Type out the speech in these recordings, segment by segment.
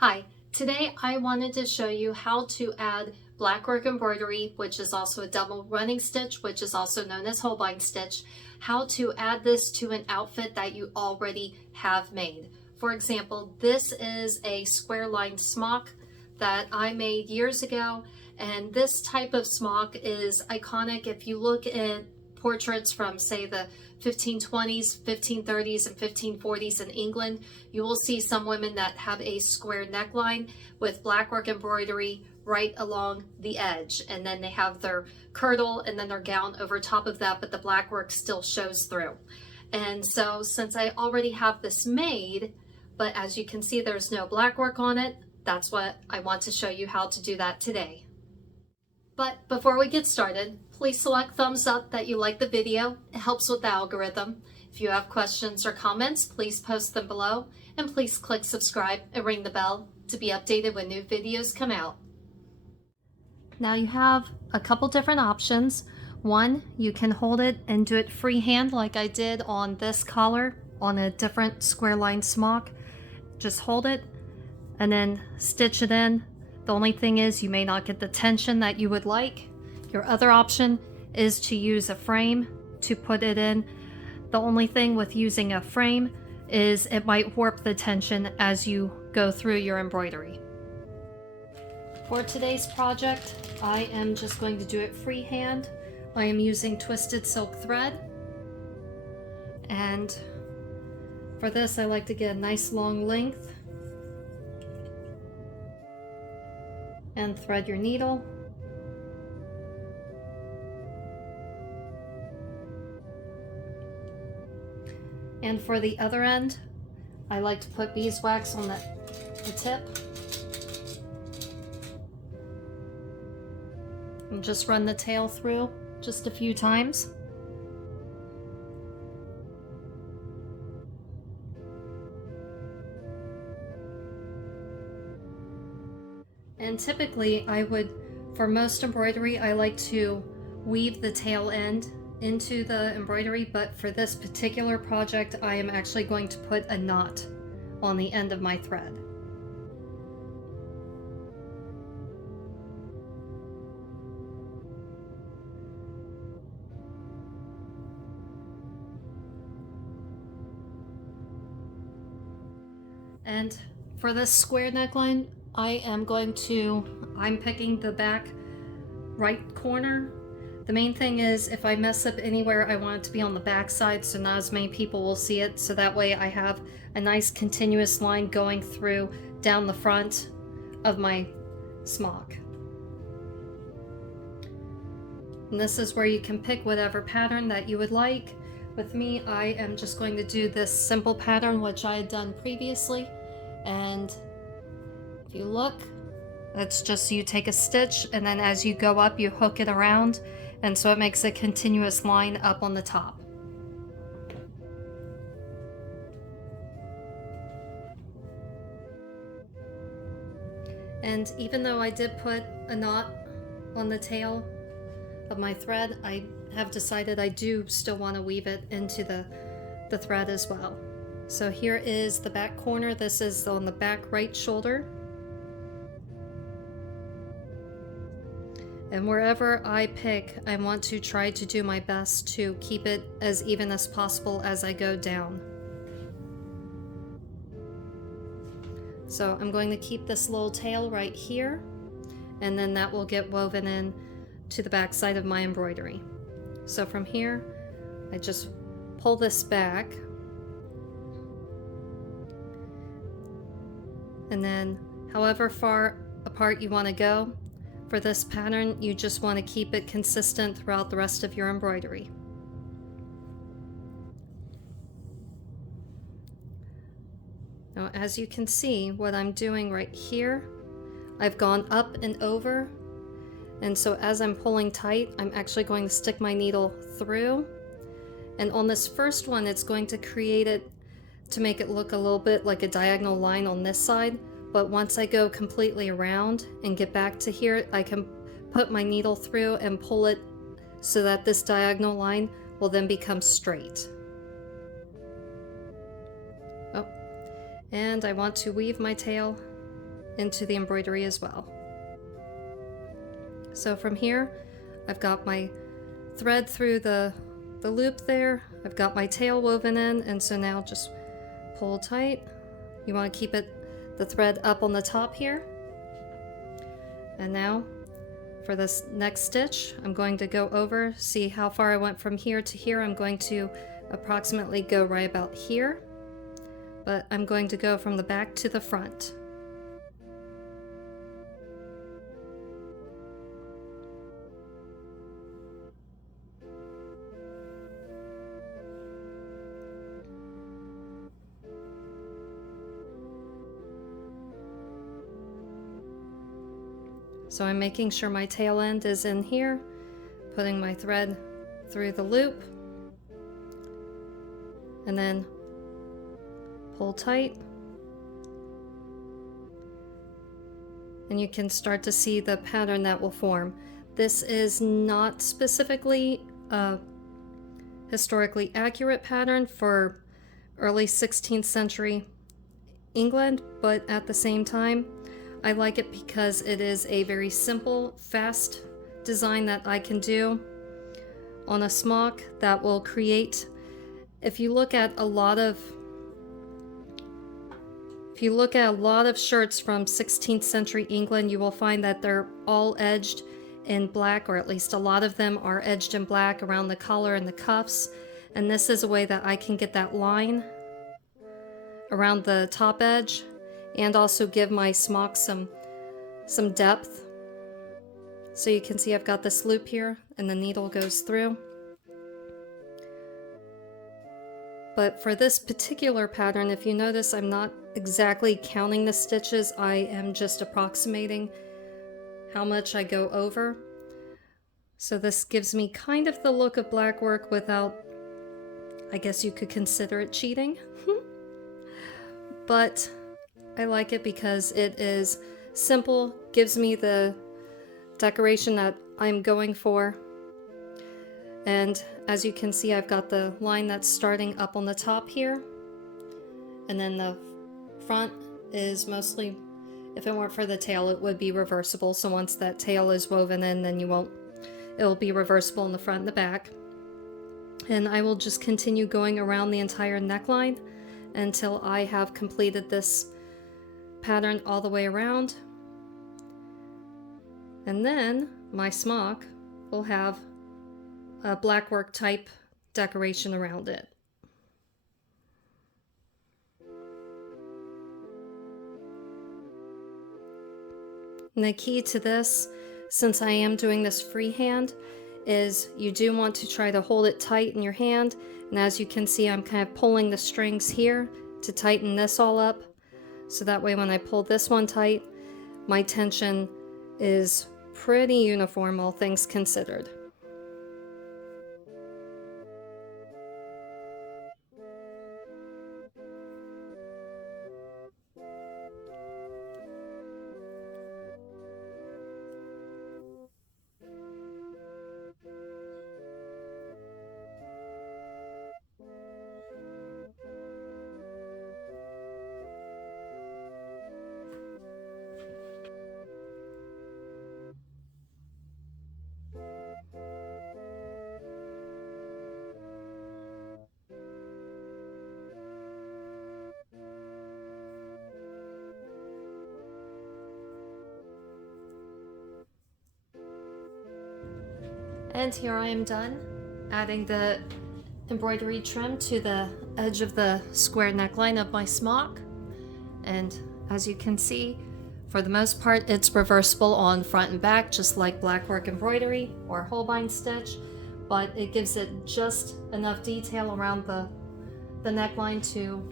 Hi, today I wanted to show you how to add blackwork embroidery, which is also a double running stitch, which is also known as Holbein stitch, how to add this to an outfit that you already have made. For example, this is a square lined smock that I made years ago, and this type of smock is iconic. If you look at portraits from, say, the 1520s, 1530s, and 1540s in England, you will see some women that have a square neckline with blackwork embroidery right along the edge, and then they have their kirtle and then their gown over top of that, but the blackwork still shows through. And so since I already have this made, but as you can see there's no blackwork on it, that's what I want to show you how to do that today. But before we get started, please select thumbs up that you like the video. It helps with the algorithm. If you have questions or comments, please post them below, and please click subscribe and ring the bell to be updated when new videos come out. Now you have a couple different options. One, you can hold it and do it freehand like I did on this collar on a different square line smock. Just hold it and then stitch it in. The only thing is you may not get the tension that you would like. Your other option is to use a frame to put it in. The only thing with using a frame is it might warp the tension as you go through your embroidery. For today's project, I am just going to do it freehand. I am using twisted silk thread. And for this, I like to get a nice long length. And thread your needle. And for the other end, I like to put beeswax on the tip. And just run the tail through just a few times. And typically for most embroidery, I like to weave the tail end into the embroidery, but for this particular project, I am actually going to put a knot on the end of my thread. And for this square neckline, I'm picking the back right corner. The main thing is if I mess up anywhere, I want it to be on the back side so not as many people will see it. So that way I have a nice continuous line going through down the front of my smock. And this is where you can pick whatever pattern that you would like. With me, I am just going to do this simple pattern, which I had done previously. And if you look, it's just you take a stitch and then as you go up, you hook it around. And so it makes a continuous line up on the top. And even though I did put a knot on the tail of my thread, I have decided I do still want to weave it into the thread as well. So here is the back corner. This is on the back right shoulder. And wherever I pick, I want to try to do my best to keep it as even as possible as I go down. So I'm going to keep this little tail right here, and then that will get woven in to the back side of my embroidery. So from here, I just pull this back, and then however far apart you want to go, for this pattern, you just want to keep it consistent throughout the rest of your embroidery. Now, as you can see, what I'm doing right here, I've gone up and over, and so as I'm pulling tight, I'm actually going to stick my needle through. And on this first one, it's going to create it to make it look a little bit like a diagonal line on this side. But once I go completely around and get back to here, I can put my needle through and pull it so that this diagonal line will then become straight. Oh, and I want to weave my tail into the embroidery as well. So from here, I've got my thread through the loop there. I've got my tail woven in, and so now just pull tight. You want to keep the thread up on the top here. And now for this next stitch, I'm going to go over, see how far I went from here to here. I'm going to approximately go right about here, but I'm going to go from the back to the front. So I'm making sure my tail end is in here, putting my thread through the loop, and then pull tight. And you can start to see the pattern that will form. This is not specifically a historically accurate pattern for early 16th century England, but at the same time, I like it because it is a very simple, fast design that I can do on a smock that will create, if you look at a lot of shirts from 16th century England, you will find that they're all edged in black, or at least a lot of them are edged in black around the collar and the cuffs. And this is a way that I can get that line around the top edge and also give my smock some depth. So you can see I've got this loop here and the needle goes through. But for this particular pattern, if you notice, I'm not exactly counting the stitches. I am just approximating how much I go over. So this gives me kind of the look of black work without, I guess you could consider it cheating. But I like it because it is simple, gives me the decoration that I'm going for. And as you can see, I've got the line that's starting up on the top here. And then the front is mostly, if it weren't for the tail, it would be reversible. So once that tail is woven in, then it'll be reversible in the front and the back. And I will just continue going around the entire neckline until I have completed this pattern all the way around. And then my smock will have a black work type decoration around it. And the key to this, since I am doing this freehand, is you do want to try to hold it tight in your hand. And as you can see, I'm kind of pulling the strings here to tighten this all up. So that way when I pull this one tight, my tension is pretty uniform, all things considered. And here I am done adding the embroidery trim to the edge of the square neckline of my smock. And as you can see, for the most part, it's reversible on front and back, just like black work embroidery or Holbein stitch, but it gives it just enough detail around the neckline to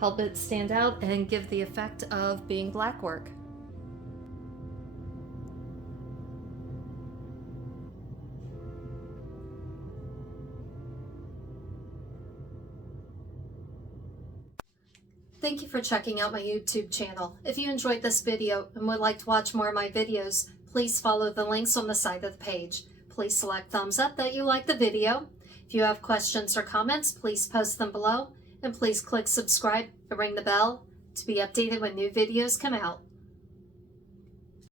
help it stand out and give the effect of being black work. Thank you for checking out my YouTube channel. If you enjoyed this video and would like to watch more of my videos, please follow the links on the side of the page. Please select thumbs up that you like the video. If you have questions or comments, please post them below. And please click subscribe and ring the bell to be updated when new videos come out.